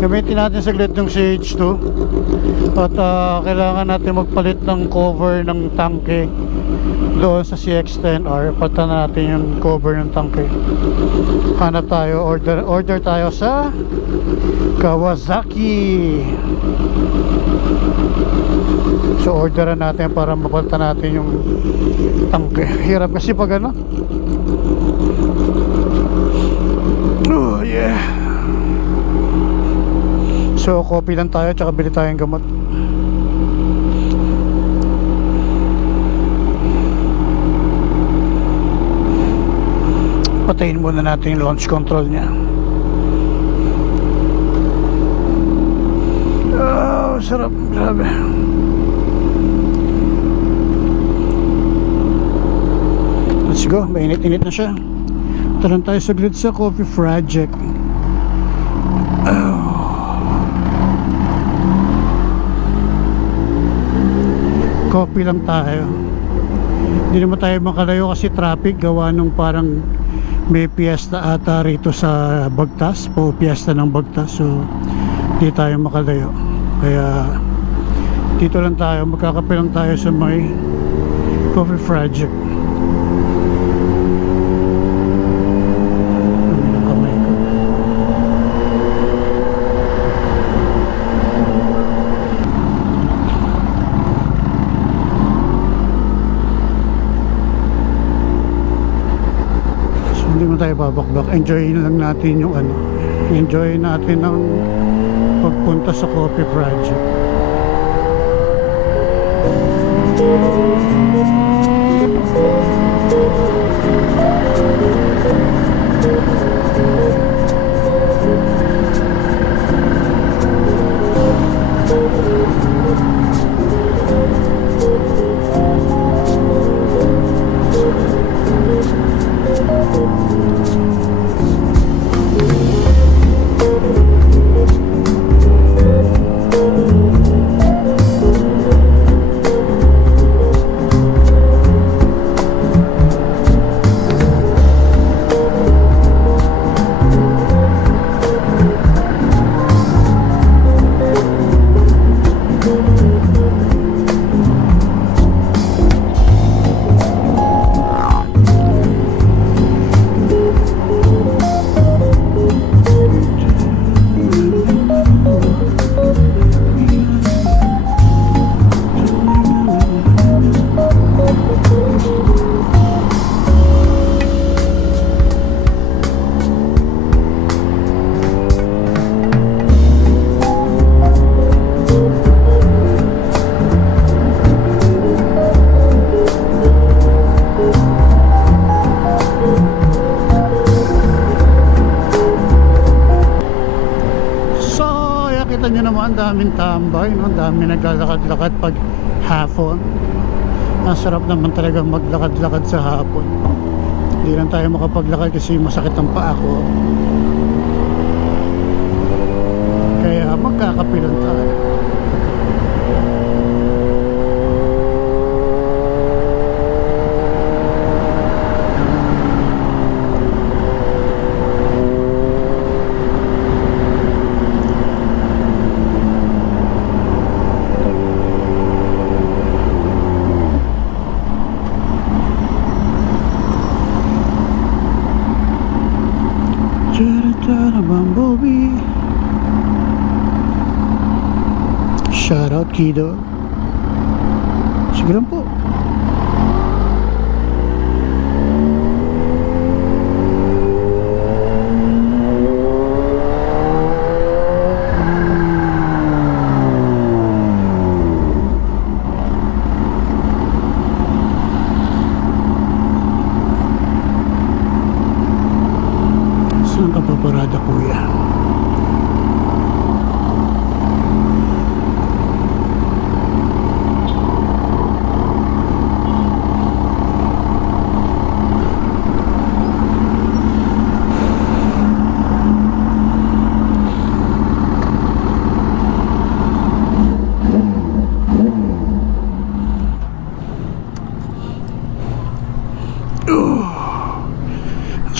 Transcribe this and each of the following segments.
Gamitin natin saglit yung CH2 at kailangan natin magpalit ng cover ng tangke doon sa CX-10R. Palitan natin yung cover ng tangke. Hanap tayo, order tayo sa Kawasaki. So orderan natin para mapalitan natin yung tangke. Hirap kasi pag ano. Oh yeah. So copy lang tayo, tsaka bili tayong gamot. Patayin muna natin yung launch control niya. Oh, sarap, grabe. Let's go, mainit-init na siya. Taran tayo saglit sa Coffee Project. Coffee lang tayo. Hindi naman tayo makalayo kasi traffic, gawa nung parang may piyesta ata rito sa Bagtas, po piyesta ng Bagtas, so hindi tayo makalayo. Kaya dito lang tayo, magkakape lang tayo sa may Coffee Project. Hindi mo tayo babakbak, enjoy lang natin yung ano, enjoy natin ang pagpunta sa Coffee Project. Ang daming tambay, no? Ang daming naglalakad-lakad pag hapon. Ang sarap naman talaga maglakad-lakad sa hapon. Hindi lang tayo makapaglakad kasi masakit ang paa ko. Kaya magkakape lang tayo. Bumblebee. Shout out Kido. Sige lang po. Saan ka paparada, kuya?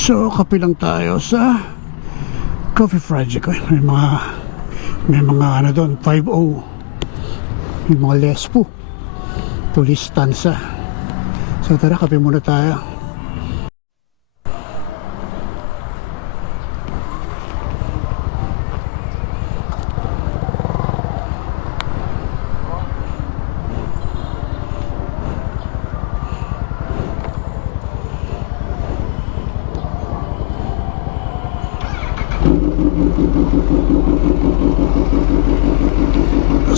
So, kape lang tayo sa Coffee Project. May mga May mga ano doon, 5-0. Yung mga lespo. Police stanza. So tara, kape muna tayo.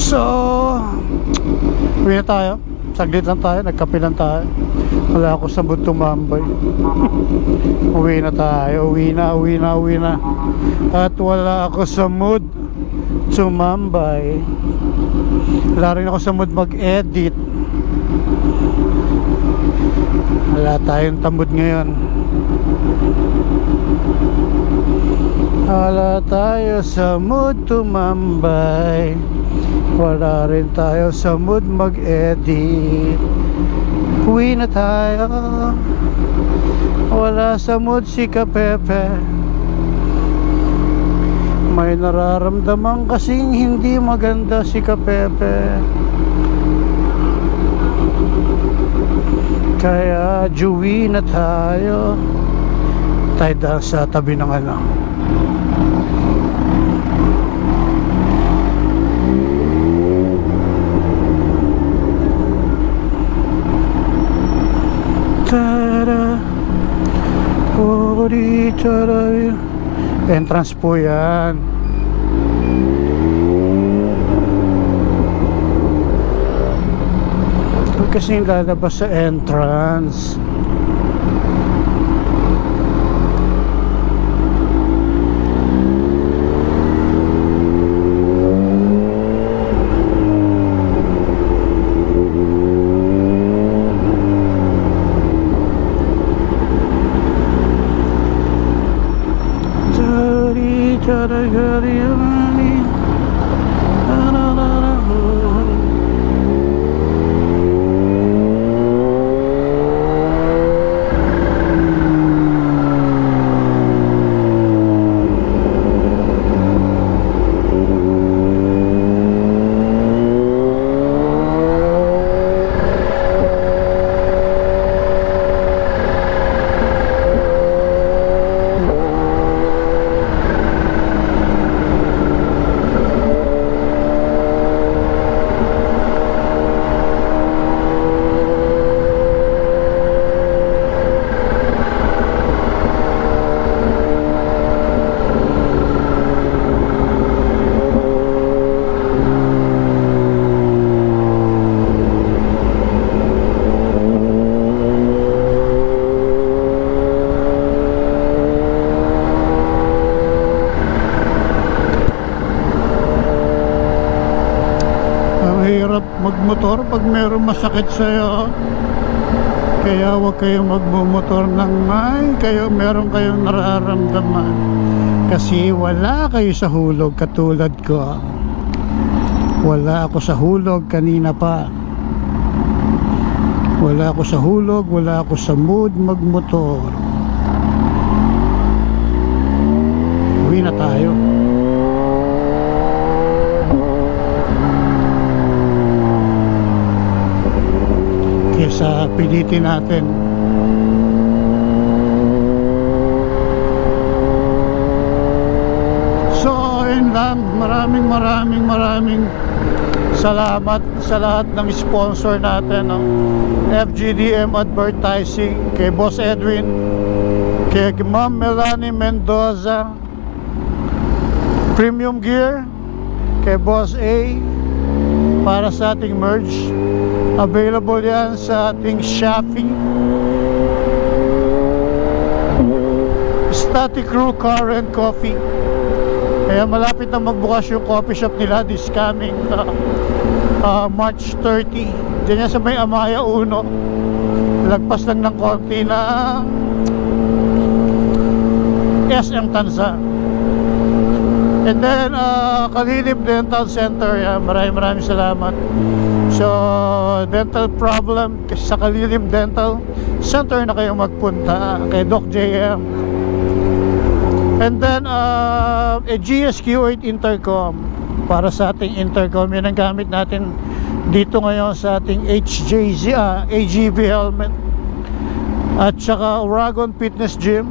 So, uwi na tayo. Saglit lang tayo, nagkape lang tayo. Wala ako sa mood tumambay. Uwi na tayo, uwi na. At wala ako sa mood tumambay. Wala rin ako sa mood mag-edit. Wala tayong tamod ngayon. Wala tayo sa mood tumambay. Wala rin tayo sa mood mag-edit. Uwi na tayo. Wala sa mood si Kapepe. May nararamdaman kasing hindi maganda si Kapepe. Kaya uwi na tayo. Tayo dahil sa tabi ng ano. Entrance po yan. Kasi lalabas sa entrance. Mahirap magmotor pag meron masakit sa'yo. Kaya huwag kayong magmumotor ng meron kayong nararamdaman. Kasi wala kayo sa hulog katulad ko. Wala ako sa hulog kanina pa. Wala ako sa hulog, wala ako sa mood magmotor. Uwi na tayo. Kesa pilitin natin. So yun lang, maraming salamat sa lahat ng sponsor natin, no? FGDM Advertising, kay Boss Edwin, kay Ma'am Melanie Mendoza, Premium Gear, kay Boss A, para sa ating merch. Available yan sa ating Shopee. Static Crew Car and Coffee. Kaya malapit na magbukas yung coffee shop nila this coming March 30. Diyan yan sa may Amaya 1. Lagpas lang ng konti na SM Tanza. And then Kalilib Dental Center. Maraming salamat. So dental problem sa Kalilib Dental Center na kayong magpunta kay Doc JM. And then a GSQ8 Intercom. para sa ating intercom. Yan ang gamit natin dito ngayon sa ating AGV helmet. At saka Uragon Fitness Gym,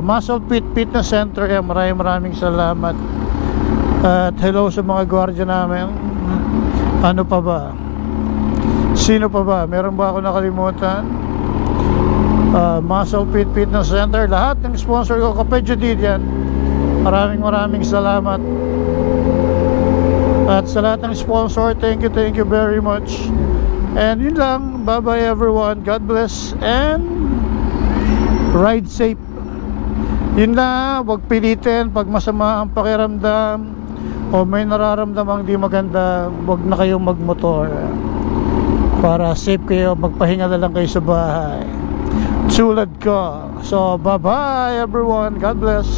Muscle Fit Fitness Center. Maraming salamat. At hello sa mga gwardiya namin. Ano pa ba? Sino pa ba? Meron ba ako nakalimutan? Muscle Fit Fitness Center. Lahat ng sponsor ko, Kape Judith yan. Maraming salamat. At sa lahat ng sponsor, thank you very much. And yun lang. Bye bye everyone. God bless and ride safe. Yun lang. Huwag pilitin pag masama ang pakiramdam o may nararamdamang di maganda, huwag na kayong magmotor. Para safe kayo, magpahinga na lang kayo sa bahay tulad ko. So bye bye everyone. God bless.